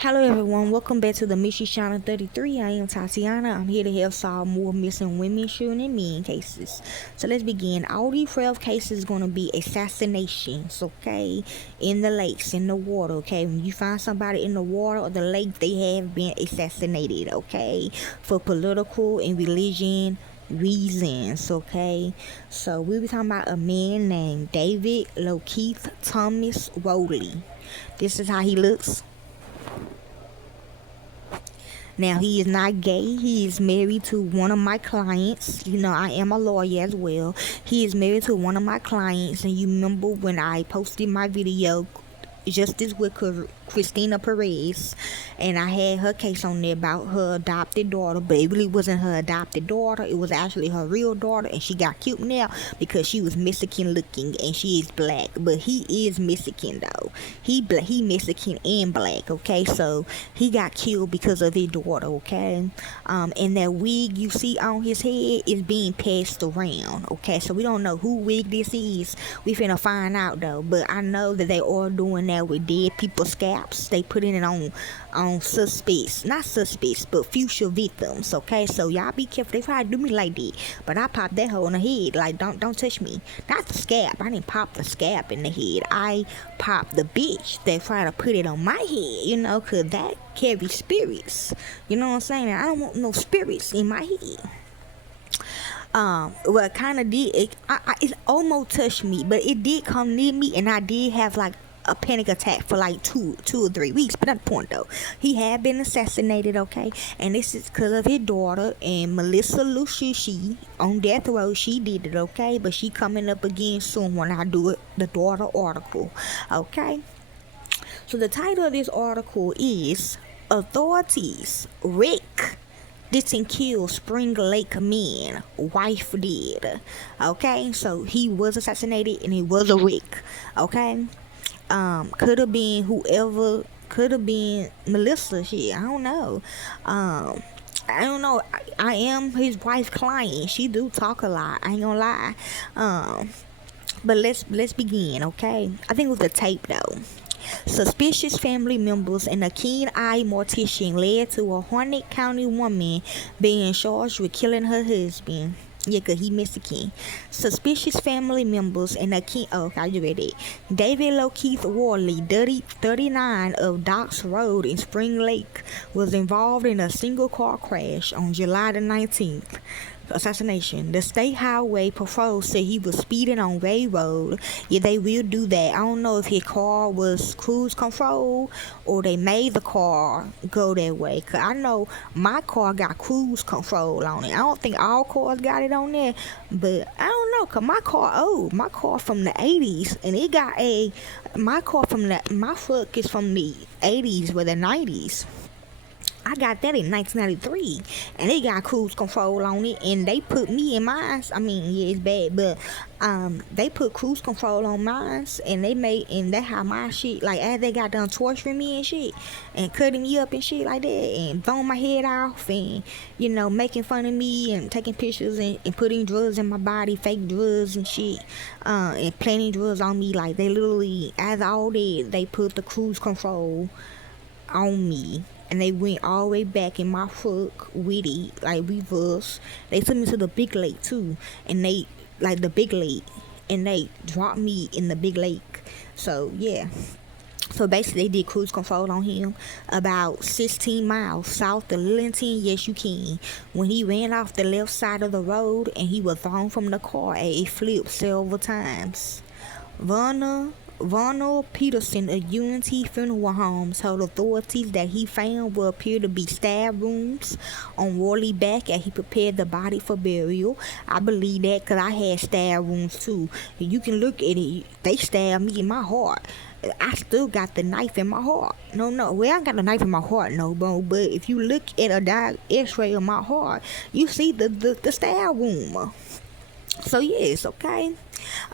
Hello everyone, welcome back to the Mystery Channel 33. I am Tatiana. I'm here to help solve more missing women, children, and men cases. So let's begin. All these 12 cases going to be assassinations, okay? In the lakes, in the water, okay? When you find somebody in the water or the lake, they have been assassinated, okay? For political and religion reasons, okay? So we'll be talking about a man named David Lokeith Thomas Worley. This is how he looks. Now, he is not gay. He is married to one of my clients. You know, I am a lawyer as well. He is married to one of my clients. And you remember when I posted my video just this week, Christina Perez, and I had her case on there about her adopted daughter, but it really wasn't her adopted daughter. It was actually her real daughter, and she got killed now because she was Mexican looking and she is black. But he is Mexican though. He Mexican and black. Okay, so he got killed because of his daughter. Okay, and that wig you see on his head is being passed around. Okay, so we don't know who wig this is. We finna find out though. But I know that they are doing that with dead people's scalps. They putting it on suspects, not suspects, but future victims. Okay, so y'all be careful. They try to do me like that, but I popped that hole in the head. Like don't touch me. Not the scalp. I didn't pop the scalp in the head. I popped the bitch that tried to put it on my head. You know, cause that carries spirits. You know what I'm saying? I don't want no spirits in my head. Well, it kind of did. It almost touched me, but it did come near me, and I did have like a panic attack for like two or 3 weeks. But not the point though. He had been assassinated, okay, and this is because of his daughter and Melissa Lucici on death row. She did it, okay, but she coming up again soon when I do it, the daughter article, okay. So the title of this article is Authorities Rick didn't kill Spring Lake man, wife did. Okay, so he was assassinated and he was a Rick. Okay, could have been whoever, could have been Melissa. Shit, I don't know. I don't know. I am his wife's client. She do talk a lot. I ain't gonna lie. But let's begin. Okay, I think it was the tape though. Suspicious family members and a keen-eyed mortician led to a Harnett County woman being charged with killing her husband. Yeah, cause he Mexican. Suspicious family members and a keen... Oh, I just read it. David Lokeith Worley, 39 of Docks Road in Spring Lake, was involved in a single-car crash on July the 19th. Assassination. The state highway patrol said he was speeding on Ray Road. Yeah, they will do that. I don't know if his car was cruise control or they made the car go that way. Cause I know my car got cruise control on it. I don't think all cars got it on there, but I don't know. Cause my car old. My car from the 80s, and it got my truck is from the 80s or the 90s. I got that in 1993, and they got cruise control on it, and they put me in mine. I mean, yeah, it's bad, but they put cruise control on mine, and that's how my shit, like, as they got done torturing me and shit, and cutting me up and shit like that, and throwing my head off, and, you know, making fun of me, and taking pictures, and putting drugs in my body, fake drugs and shit, and planting drugs on me, like, they literally, as all that, they put the cruise control on me. And they went all the way back in my truck with it, like reverse. They took me to the big lake too, and they like the big lake, and they dropped me in the big lake. So yeah. So basically, they did cruise control on him about 16 miles south of Lillington. Yes, you can. When he ran off the left side of the road and he was thrown from the car, and it flipped several times. Ronald Peterson of Unity Funeral Home told authorities that he found what appeared to be stab wounds on Worley's back as he prepared the body for burial. I believe that because I had stab wounds too. You can look at it. They stabbed me in my heart. I still got the knife in my heart. No. Well, I got the knife in my heart, no, bro. But if you look at a X-ray of my heart, you see the stab wound. So yes, okay.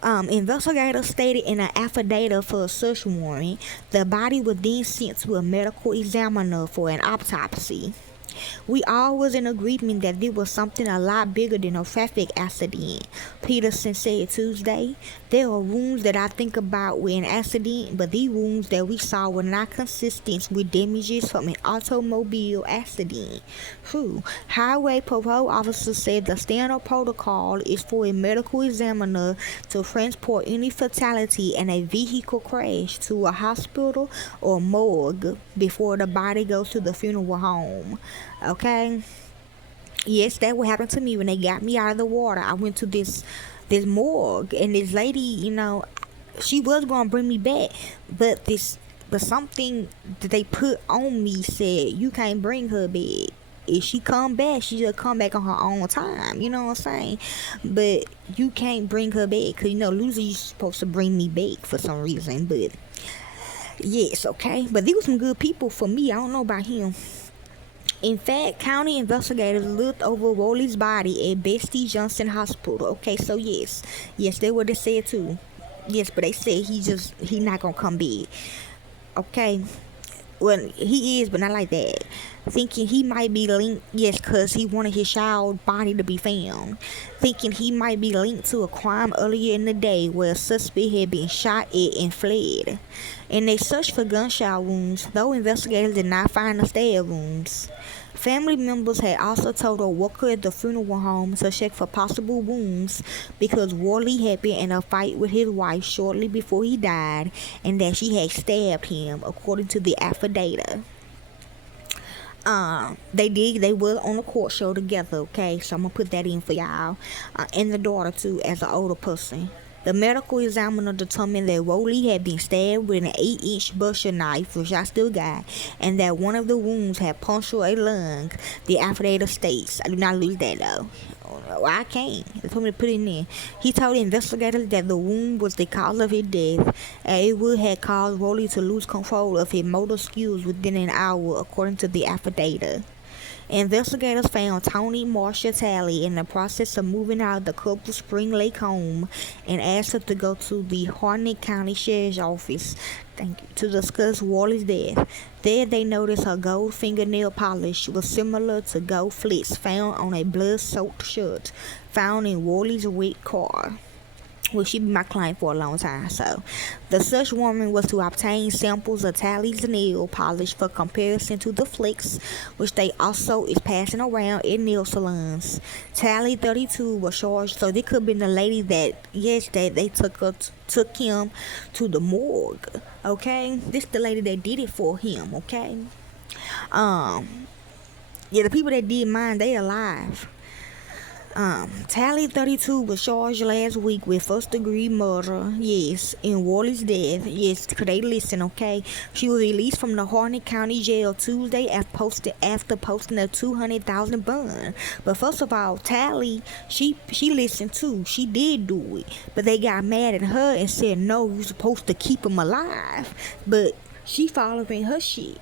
Investigators stated in an affidavit for a search warrant, the body was then sent to a medical examiner for an autopsy. We all was in agreement that there was something a lot bigger than a traffic accident. Peterson said Tuesday. There are wounds that I think about were an accident, but the wounds that we saw were not consistent with damages from an automobile accident. True. Highway parole officers said the standard protocol is for a medical examiner to transport any fatality in a vehicle crash to a hospital or morgue before the body goes to the funeral home. Okay. Yes, that what happened to me when they got me out of the water. I went to this morgue, and this lady, she was gonna bring me back, but something that they put on me said you can't bring her back. If she come back, she just come back on her own time. You know what I'm saying? But you can't bring her back, cause usually you're supposed to bring me back for some reason. But yes, okay. But these were some good people for me. I don't know about him. In fact, county investigators looked over Worley's body at Bestie Johnson Hospital. Okay, so yes, that's what they said too. Yes, but they said he not gonna come back. Okay, well he is, but not like that. Thinking he might be linked, yes, cause he wanted his child body to be found. Thinking he might be linked to a crime earlier in the day where a suspect had been shot at and fled. And they searched for gunshot wounds, though investigators did not find the stab wounds. Family members had also told a worker at the funeral home to check for possible wounds because Worley had been in a fight with his wife shortly before he died and that she had stabbed him, according to the affidavit. They were on the court show together, okay? So I'm gonna put that in for y'all. And the daughter too, as an older person. The medical examiner determined that Worley had been stabbed with an 8-inch butcher knife, which I still got, and that one of the wounds had punctured a lung. The affidavit states. I do not lose that though. Well, I can't. They told me to put it in there. He told investigators that the wound was the cause of his death, and it would have caused Worley to lose control of his motor skills within an hour, according to the affidavit. Investigators found Tony Marcia Talley in the process of moving out of the couple's Spring Lake home and asked her to go to the Harnett County Sheriff's Office to discuss Worley's death. There they noticed her gold fingernail polish was similar to gold flakes found on a blood-soaked shirt found in Worley's wet car. Well, she been my client for a long time, so the search warrant was to obtain samples of Tally's nail polish for comparison to the flicks, which they also is passing around in nail salons. Tally 32 was charged, so they could have been the lady that they took him to the morgue. Okay, this the lady that did it for him. Okay, the people that did mine, they alive. Tally 32 was charged last week with first-degree murder, yes, in Worley's death, yes, could they listen, okay? She was released from the Harnett County Jail Tuesday after posting a $200,000 bond. But first of all, Tally, she listened too, she did do it, but they got mad at her and said, no, you're supposed to keep him alive, but she following her shit.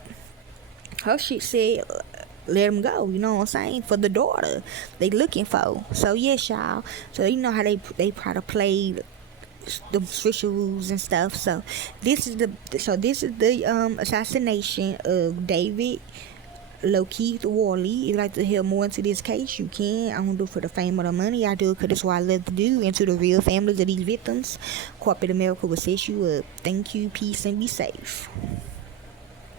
Her shit said, let him go, you know what I'm saying, for the daughter they looking for. So yes, y'all, so you know how they try to play the switch rules and stuff. So this is the assassination of David Lokeith Worley. If you'd like to hear more into this case, you can. I don't do it for the fame or the money. I do it because that's what I love to do, and to the real families of these victims. Corporate America will set you up. Thank you, peace, and be safe.